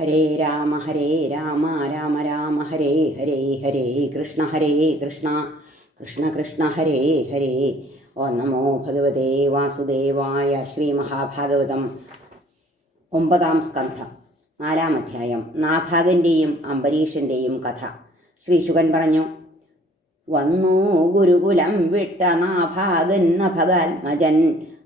ഹരേ രാമ ഹരേ രാമ രാമ രാമ ഹരേ ഹരേ ഹരേ കൃഷ്ണ ഹരേ കൃഷ്ണ കൃഷ്ണ കൃഷ്ണ ഹരേ ഹരേ. ഓ നമോ ഭഗവതേ വാസുദേവായ ശ്രീ മഹാഭാഗവതം ഒമ്പതാം സ്കന്ധം നാലാം അധ്യായം നാഭാഗന്റെയും അംബരീഷന്റെയും കഥ. ശ്രീ ശുകൻ പറഞ്ഞു വന്നു ഗുരുകുലം വിട്ട നാഭാഗൻ നഭകാത്മജൻ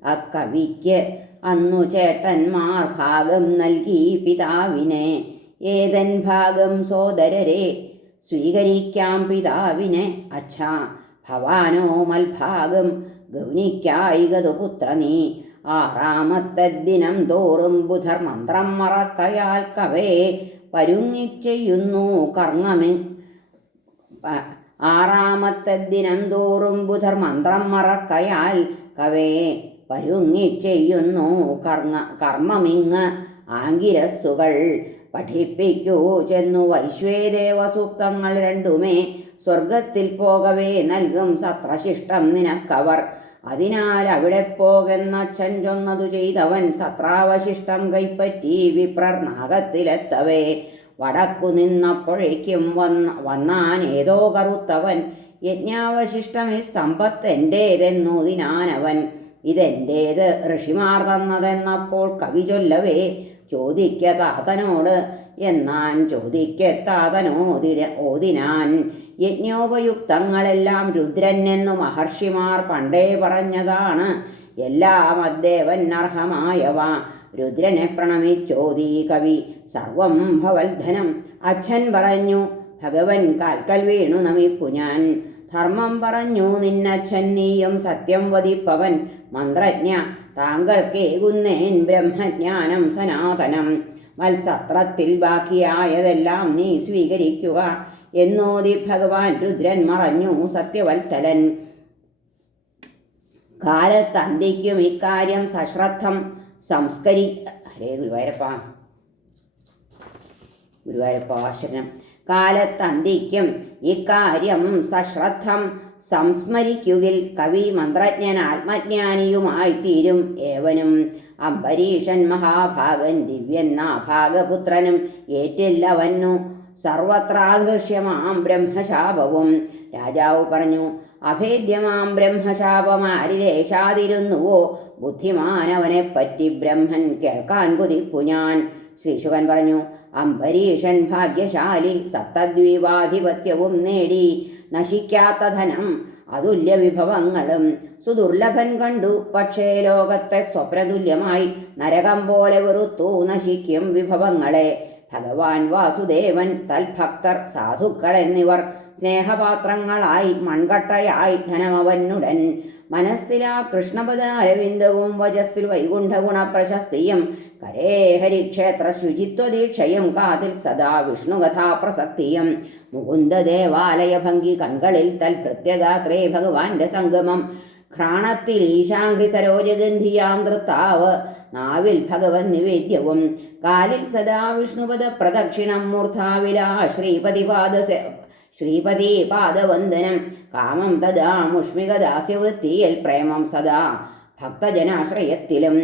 അക്കവിക്ക് അന്നു ചേട്ടന്മാർ ഭാഗം നൽകി പിതാവിനെ. ഏതൻ ഭാഗം സോദരരെ സ്വീകരിക്കാം പിതാവിനെ. അച്ഛാ ഭവാനോ മൽഭാഗം ഗൗനിക്കായികതു പുത്ര നീ. ആറാമത്തെ ദിനം തോറും ബുധർ മന്ത്രം മറക്കയാൽ കവേ. പരുങ്ങിച്ചെയ്യുന്നു കർമ്മമി. ആറാമത്തെ ദിനം തോറും ബുധർ മന്ത്രം മറക്കയാൽ കവേ. പരുങ്ങിച്ചെയ്യുന്നു. കർമ്മ കർമ്മമിങ്ങ് ആങ്കിരസ്സുകൾ പഠിപ്പിക്കൂ. ചെന്നു വൈശ്വേദേവ സൂക്തങ്ങൾ രണ്ടുമേ സ്വർഗത്തിൽ പോകവേ നൽകും. സത്രശിഷ്ടം നിനക്കവർ. അതിനാൽ അവിടെ പോകെന്നച്ഛൻ ചൊന്നതു ചെയ്തവൻ സത്രാവശിഷ്ടം കൈപ്പറ്റി വിപ്രർ നാഗത്തിലെത്തവേ വടക്കു നിന്നപ്പോഴേക്കും വന്ന വന്നാൻ ഏതോ കറുത്തവൻ. യജ്ഞാവശിഷ്ടമി സമ്പത്തെന്റേതെന്നോതിനാനവൻ ഇതെന്റേത് ഋഷിമാർ തന്നതെന്നപ്പോൾ കവി ചൊല്ലവേ ചോദിക്കതാതനോട് എന്നാൻ ചോദിക്കത്താതനോതിര ഓതിനാൻ യജ്ഞോപയുക്തങ്ങളെല്ലാം രുദ്രൻ എന്നു മഹർഷിമാർ പണ്ടേ പറഞ്ഞതാണ്. എല്ലാം അർഹമായവ. രുദ്രനെ പ്രണമിച്ചോതി കവി. സർവം ഭവൽധനം. അച്ഛൻ പറഞ്ഞു ഭഗവൻ കാൽക്കൽ വീണു നമിപ്പു ഞാൻ. ധർമ്മം പറഞ്ഞു നിന്നച്ഛൻ നീയും സത്യം വധിപ്പവൻ മന്ത്രജ്ഞ. താങ്കൾക്കേകുന്നേൻ ബ്രഹ്മജ്ഞാനം സനാതനം. മത്സത്രത്തിൽ ബാക്കിയായതെല്ലാം നീ സ്വീകരിക്കുക എന്നോതി ഭഗവാൻ രുദ്രൻ മറഞ്ഞു സത്യവത്സലൻ. കാലത്തന്തിക്കും ഇക്കാര്യം സശ്രദ്ധം സംസ്കരി ഹരേ ഗുരുവായൂരപ്പ. ഗുരുവായൂരപ്പ ശരണം കാലത്തന്തിക്കും ഇക്കാര്യം സശ്രദ്ധം സംസ്മരിക്കുകിൽ കവി മന്ത്രജ്ഞൻ ആത്മജ്ഞാനിയുമായി തീരും ഏവനും. അംബരീഷൻ മഹാഭാഗൻ ദിവ്യൻ നാഭാഗപുത്രനും ഏറ്റില്ലവന്നു. സർവത്രാദൃശ്യമാം ബ്രഹ്മശാപവും. രാജാവ് പറഞ്ഞു അഭേദ്യമാം ബ്രഹ്മശാപമാരിലേശാതിരുന്നുവോ ബുദ്ധിമാനവനെ പറ്റി ബ്രഹ്മൻ കേൾക്കാൻ കുതിപ്പു ഞാൻ. ശ്രീശുകൻ പറഞ്ഞു അംബരീഷൻ ഭാഗ്യശാലി സപ്തദ്വീപാധിപത്യവും നേടി. നശിക്കാത്ത ധനം അതുല്യ വിഭവങ്ങളും സുദുർലഭൻ കണ്ടു. പക്ഷേ ലോകത്തെ സ്വപ്നതുല്യമായി നരകം പോലെ വെറുത്തു നശിക്കും വിഭവങ്ങളെ. ഭഗവാൻ വാസുദേവൻ തൽഭക്തർ സാധുക്കൾ എന്നിവർ സ്നേഹപാത്രങ്ങളായി മൺകട്ടയായി ധനമവനുടൻ മനസ്സിലാ കൃഷ്ണപദ അരവിന്ദവും വജസ്സിൽ വൈകുണ്ഠ ഗുണപ്രശസ്തിയും കരേ ഹരിക്ഷേത്ര ശുചിത്വദീക്ഷയും കാതിൽ സദാ വിഷ്ണുകഥാ പ്രസക്തിയും മുകുന്ദ ദേവാലയ ഭംഗി കൺകളിൽ തൽ പ്രത്യഗാത്രേ ഭഗവാന്റെ സംഗമം. ഘ്രാണത്തിൽ ഈശാംഘ്രി സരോജഗന്ധിയാം നൃത്താവ്. നാവിൽ ഭഗവൻ നിവേദ്യവും. കാലിൽ സദാ വിഷ്ണുപദ പ്രദക്ഷിണം മൂർധാവിലാ ശ്രീപതിപാദ ശ്രീപതി പാദവന്ദനം. കാമം തഥാ മുഷ്മികദാസ്യവൃത്തിയിൽ പ്രേമം സദാ ഭക്തജനാശ്രയത്തിലും.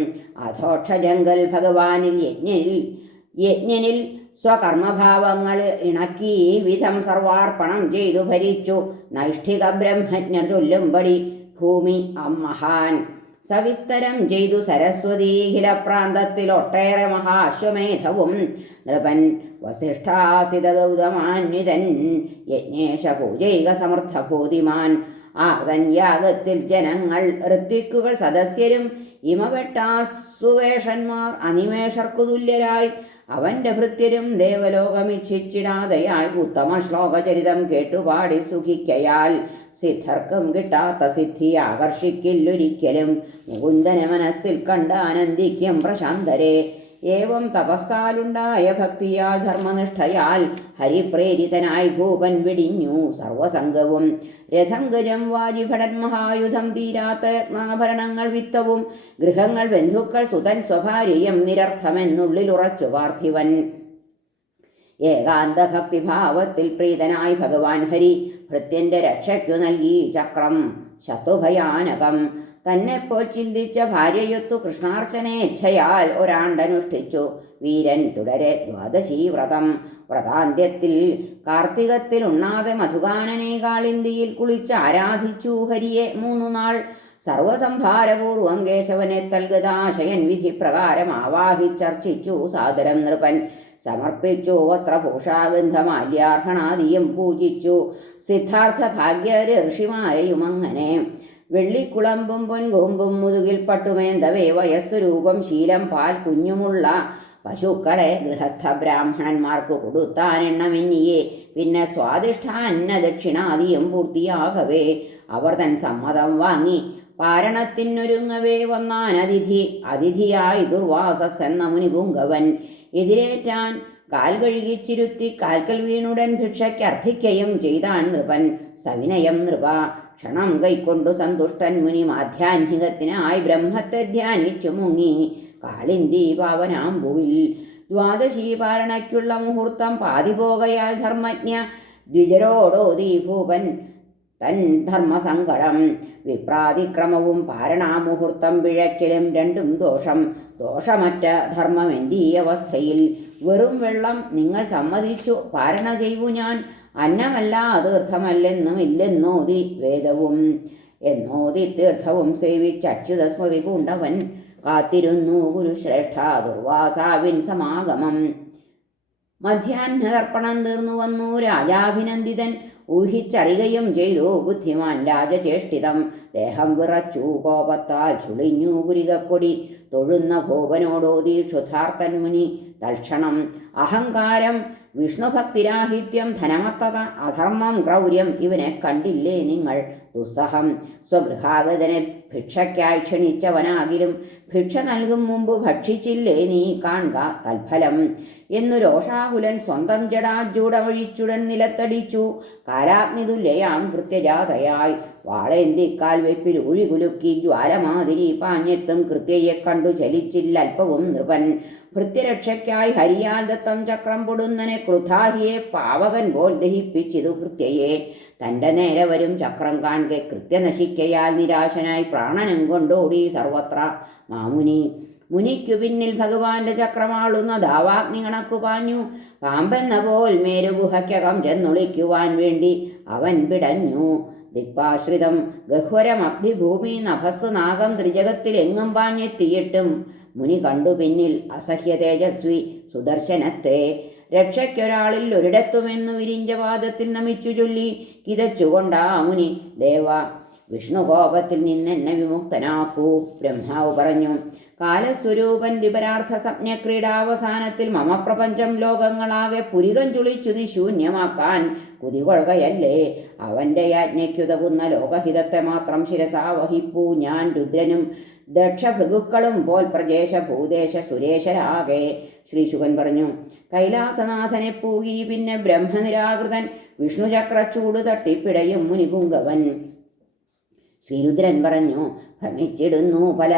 അധോക്ഷജങ്കൽ ഭഗവാനിൽ യജ്ഞനിൽ യജ്ഞനിൽ സ്വകർമ്മഭാവങ്ങൾ ഇണക്കി ഈ വിധം സർവാർപ്പണം ചെയ്തു ഭരിച്ചു. നൈഷ്ഠിക ബ്രഹ്മജ്ഞർ ചൊല്ലുംപടി ഭൂമി അമ്മഹാൻ. സവിസ്തരം ചെയ്തു സരസ്വതീഹില പ്രാന്തത്തിൽ ഒട്ടേറെ മഹാശ്വമേധവും നൃപൻ വസിഷ്ഠാസിത ഗൗതമാന്വിതൻ യജ്ഞേശ പൂജൈക സമർത്ഥഭൂതിമാൻ ആതൻ യാഗത്തിൽ ജനങ്ങൾ ഋത്വിക്കുകൾ സദസ്യരും ഇമവെട്ടാസുവേഷന്മാർ അനിമേഷർക്കു തുല്യരായി അവന്റെ ഭൃത്യരും ദേവലോകമിച്ഛിച്ചിടാതെയായി ഉത്തമ ശ്ലോകചരിതം കേട്ടുപാടി സുഖിക്കയാൽ സിദ്ധർക്കും കിട്ടാത്ത സിദ്ധി ആകർഷിക്കില്ലൊരിക്കലും. മുകുന്ദനെ മനസ്സിൽ കണ്ട് ആനന്ദിക്കും പ്രശാന്തരെ. ഏവം തപസ്സാലുണ്ടായ ഭക്തിയാൽ ധർമ്മനിഷ്ഠയാൽ ഹരിപ്രേരിതനായി ഭൂപൻ വെടിഞ്ഞു സർവസംഗവും. രഥം ഗജം വാജിഭടൻ മഹായുധം തീരാത്ത രത്നാഭരണങ്ങൾ വിത്തവും ഗൃഹങ്ങൾ ബന്ധുക്കൾ സുതൻ സ്വഭാര്യയും നിരർത്ഥമെന്നുള്ളിൽ ഉറച്ചു പാർത്ഥിവൻ. ഏകാന്ത ഭക്തിഭാവത്തിൽ പ്രീതനായി ഭഗവാൻ ഹരി ഭൃത്യന്റെ രക്ഷയ്ക്കു നൽകി ചക്രം ശത്രുഭയാനകം. തന്നെപ്പോൾ ചിന്തിച്ച ഭാര്യയൊത്തു കൃഷ്ണാർച്ചനേച്ഛയാൽ ഒരാണ്ടനുഷ്ഠിച്ചു. വീരൻ തുടരെ ദ്വാദശീ വ്രതം. വ്രതാന്ത്യത്തിൽ കാർത്തികത്തിൽ ഉണ്ണാതെ മധുഗാനനേകാൾ ഇന്ത്യയിൽ കുളിച്ച് ആരാധിച്ചു ഹരിയെ മൂന്നു നാൾ. സർവസംഭാരപൂർവം കേശവനെ തൽഗതാശയൻ വിധി പ്രകാരം ആവാഹിച്ചർച്ചിച്ചു സാദരം നൃപൻ. സമർപ്പിച്ചു വസ്ത്രഭൂഷാഗന്ധമാല്യാർഹണാദിയും പൂജിച്ചു. സിദ്ധാർത്ഥ ഭാഗ്യ ഋഷിമാരെയും അങ്ങനെ വെള്ളിക്കുളമ്പും പൊൻകൊമ്പും മുതുകിൽ പട്ടുമേന്തവേ വയസ്സുരൂപം ശീലം പാൽ കുഞ്ഞുമുള്ള പശുക്കളെ ഗൃഹസ്ഥ ബ്രാഹ്മണന്മാർക്ക് കൊടുത്താനെണ്ണമെന്നിയെ പിന്നെ സ്വാദിഷ്ടാന്ന ദക്ഷിണാദിയും പൂർത്തിയാകവേ. അവർ തൻ സമ്മതം വാങ്ങി. പാരണത്തിനൊരുങ്ങവേ വന്നാൻ അതിഥി. അതിഥിയായി ദുർവാസസ് എന്ന മുനിപുങ്കവൻ. എതിരേറ്റാൻ കാൽ കഴുകിച്ചിരുത്തി കാൽക്കൽ വീണുടൻ ഭിക്ഷയ്ക്ക് അർത്ഥിക്കയും ചെയ്താൻ നൃപൻ. സവിനയം നൃപ. ക്ഷണം കൈക്കൊണ്ടു സന്തുഷ്ടൻ മുനി മാധ്യാത്മികത്തിനായി ബ്രഹ്മത്തെ ധ്യാനിച്ചു മുങ്ങി. കാളിന്തി പാവനാംബുവിൽ ദ്വാദശി പാരണയ്ക്കുള്ള മുഹൂർത്തം പാതിപോകയാൽ ധർമ്മജ്ഞ ദ്വിജരോടോതി ഭൂപൻ തൻ ധർമ്മസങ്കടം. വിപ്രാതിക്രമവും പാരണാമുഹൂർത്തം പിഴയ്ക്കലും രണ്ടും ദോഷം. ദോഷമറ്റ ധർമ്മം എന്തീ അവസ്ഥയിൽ വെറും വെള്ളം നിങ്ങൾ സമ്മതിച്ചു. പാരണ ചെയ്യൂ ഞാൻ. അന്നമല്ല അതീർത്ഥമല്ലെന്നും ഇല്ലെന്നോതി വേദവും. എന്നോതി തീർത്ഥവും സേവിച്ച് അച്യുത സ്മൃതി പൂണ്ടവൻ കാത്തിരുന്നു ഗുരുശ്രേഷ്ഠ ദുർവാസാവിൻ സമാഗമം. മധ്യാഹ്നതർപ്പണം തീർന്നു വന്നു. രാജാഭിനന്ദിതൻ ഊഹിച്ചറിയുകയും ചെയ്തു. ബുദ്ധിമാൻ രാജചേഷ്ടിതം ദേഹം വിറച്ചു. കോപത്താൽ ചുളിഞ്ഞു. പുരികക്കൊടി തൊഴുന്ന ഭൂപനോടോതി ക്ഷുധാർത്ഥൻ മുനി. തൽക്ഷണം അഹങ്കാരം വിഷ്ണുഭക്തിരാഹിത്യം ധനമത്തത അധർമ്മം ക്രൗര്യം ഇവനെ കണ്ടില്ലേ നിങ്ങൾ? ദുസ്സഹം. സ്വഗൃഹാഗതനെ ഭിക്ഷയ്ക്കായി ക്ഷണിച്ചവനാകിലും ഭിക്ഷ നൽകും മുമ്പ് ഭക്ഷിച്ചില്ലേ നീ കാണുക തൽഫലം. എന്നു രോഷാകുലൻ സ്വന്തം ജടാജൂടമഴിച്ചുടൻ നിലത്തടിച്ചു. കാലാഗ്നിതുല്യയാം കൃത്യജാതയായി. വാളേന്തിക്കാൽ വെപ്പിൽ ഒഴികുലുക്കി ജ്വാലമാതിരി പാഞ്ഞെത്തും കൃത്യയെ കണ്ടു. ചലിച്ചില്ല അല്പവും നൃപൻ. ഭൃത്യരക്ഷയ്ക്കായി ഹരിയാൽ ദത്തം ചക്രം പൊടുന്നനെ ക്രുധാഹിയെ പാവകൻ പോൽ ദഹിപ്പിച്ചിതു കൃത്യയെ. തന്റെ നേരെ വരും ചക്രം കാണെ കൃത്യനശിക്കയാൽ നിരാശനായി പ്രാണനം കൊണ്ടോടി സർവത്ര മാമുനി. മുനിക്കു പിന്നിൽ ഭഗവാന്റെ ചക്രമാളുന്ന ദാവാഗ്നി കണക്കു പാഞ്ഞു. പാമ്പെന്ന പോൽ മേരുഗുഹയ്ക്കകം ചെന്നൊളിക്കുവാൻ വേണ്ടി അവൻ പിടഞ്ഞു. ദിക്പാശ്രിതം ഗഹ്വരമഗ്നിഭൂമി നഭസ് നാഗം ത്രിജഗത്തിൽ എങ്ങും പാഞ്ഞെത്തിയിട്ടും മുനി കണ്ടു പിന്നിൽ അസഹ്യ തേജസ്വി സുദർശനത്തെ. രക്ഷയ്ക്കൊരാളിൽ ഒരിടത്തുമെന്നു വിരിഞ്ച പാദത്തിൽ നമിച്ചു ചൊല്ലി കിതച്ചുകൊണ്ടാ മുനി ദേവ വിഷ്ണുകോപത്തിൽ നിന്നെന്നെ വിമുക്തനാക്കൂ ബ്രഹ്മാവ് പറഞ്ഞു. കാലസ്വരൂപൻ ദിപരാർത്ഥ സംജ്ഞക്രീഡാവസാനത്തിൽ മമപ്രപഞ്ചം ലോകങ്ങളാകെ പുരികം ചുളിച്ചു നിശൂന്യമാക്കാൻ കുതികൊള്ളുകയല്ലേ. അവന്റെ യാജ്ഞയ്ക്കുതകുന്ന ലോകഹിതത്തെ മാത്രം ശിരസാ വഹിപ്പൂ ഞാൻ രുദ്രനും ദക്ഷഭൃഗുക്കളും പോൽ പ്രജേശ ഭൂദേശ സുരേശരാകെ. ശ്രീശുഖൻ പറഞ്ഞു കൈലാസനാഥനെ പൂകി പിന്നെ ബ്രഹ്മനിരാകൃതൻ വിഷ്ണുചക്രച്ചൂട് തട്ടിപ്പിടയും മുനിപുങ്കവൻ. ശ്രീരുദ്രൻ പറഞ്ഞു ഭ്രമിച്ചിടുന്നു പല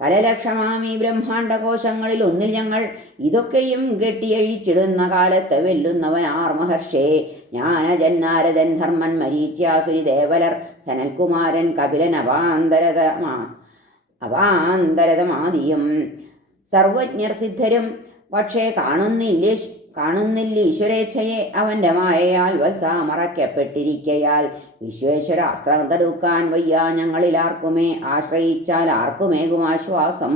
പല ലക്ഷമാമി ബ്രഹ്മാണ്ടകോശങ്ങളിൽ ഒന്നിൽ ഞങ്ങൾ ഇതൊക്കെയും കെട്ടിയഴിച്ചിടുന്ന കാലത്ത് വെല്ലുന്നവൻ ആർമഹർഷേ ജ്ഞാനജന്നാരദൻ ധർമ്മൻ മരീച്യാസുരി ദേവലർ സനൽകുമാരൻ കപിലൻ അവാന്തരതമാ അവാന്തരതമാദിയും. സർവജ്ഞർ സിദ്ധരും പക്ഷേ കാണുന്നില്ലേ കാണുന്നില്ല ഈശ്വരേച്ഛയെ. അവന്റെ മായയാൽ വത്സാമറയ്ക്കപ്പെട്ടിരിക്കയാൽ വിശ്വേശ്വര അസ്ത്രം തടുക്കാൻ വയ്യ ഞങ്ങളിലാർക്കുമേ ആശ്രയിച്ചാൽ ആർക്കുമേകും ആശ്വാസം?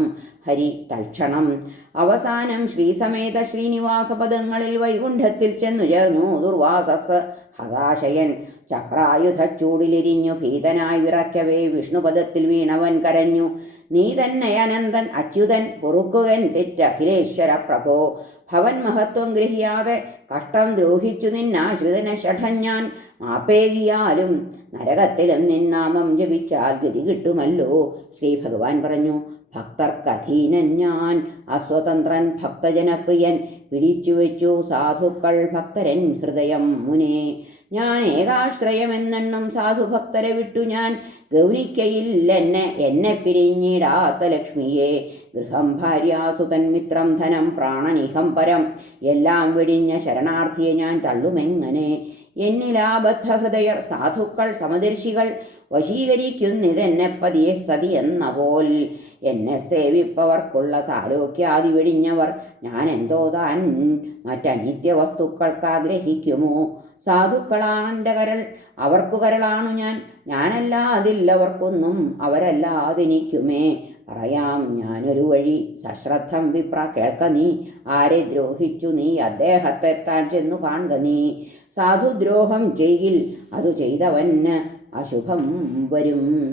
ഹരി തൽക്ഷണം. അവസാനം ശ്രീസമേത ശ്രീനിവാസ പദങ്ങളിൽ വൈകുണ്ഠത്തിൽ ചെന്നു ചേർന്നു. ദുർവാസസ് ഹതാശയൻ. ചക്രായുധച്ചൂടിലിരിഞ്ഞു. ഭീതനായി വിറയ്ക്കവേ വിഷ്ണുപദത്തിൽ വീണവൻ കരഞ്ഞു. നീ തന്നെ അനന്തൻ അച്യുതൻ പൊറുക്കുകൻ തെറ്റഖിലേശ്വര പ്രഭോ. ഭവൻ മഹത്വം ഗ്രഹിയാതെ കഷ്ടം ദ്രോഹിച്ചു നിന്നാശ്രിതന ഷഠഞ്ഞാൻ മാപ്പേകിയാലും നരകത്തിലും നിന്നാമം ജപിച്ചാൽ ഗതി കിട്ടുമല്ലോ. ശ്രീ ഭഗവാൻ പറഞ്ഞു ഭക്തർക്കധീനൻ ഞാൻ അസ്വതന്ത്രൻ ഭക്തജനപ്രിയൻ പിടിച്ചുവെച്ചു സാധുക്കൾ ഭക്തരൻ ഹൃദയം മുനേ. ഞാൻ ഏകാശ്രയമെന്നെണ്ണും സാധുഭക്തരെ വിട്ടു ഞാൻ ഗൗനിക്കയില്ലെന്നെ എന്നെ പിരിഞ്ഞിടാത്ത ലക്ഷ്മിയെ. ഗൃഹം ഭാര്യാസുതൻ മിത്രം ധനം പ്രാണനിഹം പരം എല്ലാം വെടിഞ്ഞ ശരണാർത്ഥിയെ ഞാൻ തള്ളുമെങ്ങനെ? എന്നിലാബദ്ധ ഹൃദയർ സാധുക്കൾ സമദർശികൾ വശീകരിക്കുന്നിതെന്നെ പതിയെ സതി എന്ന പോൽ. എന്നെ സേവിപ്പവർക്കുള്ള സാരോഗ്യാദി വെടിഞ്ഞവർ ഞാൻ എന്തോ താൻ മറ്റനിത്യ വസ്തുക്കൾക്ക് ആഗ്രഹിക്കുമോ? സാധുക്കളാണെന്റെ കരൾ അവർക്കു കരളാണു ഞാൻ. ഞാനല്ലാതില്ലവർക്കൊന്നും അവരല്ലാതെനിക്കുമേ പറയാം ഞാനൊരു വഴി. സശ്രദ്ധം വിപ്ര കേൾക്ക നീ. ആരെ ദ്രോഹിച്ചു നീ? അദ്ദേഹത്തെ താൻ ചെന്നു കാണുക നീ. സാധുദ്രോഹം ചെയ്യിൽ. അത് ചെയ്തവന് അശുഭം വരും.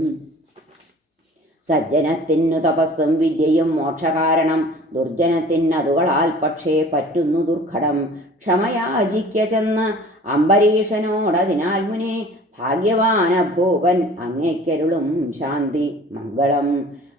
സജ്ജനത്തിനു തപസ്സും വിദ്യയും മോക്ഷകാരണം. ദുർജനത്തിനതുകളാൽ പക്ഷേ പറ്റുന്നു ദുർഘടം. ക്ഷമയാചിക്ക ചെന്ന് അംബരീഷനോടതിനാൽ മുനെ ഭാഗ്യവാനഭൂവൻ അങ്ങേക്കരുളും ശാന്തി മംഗളം.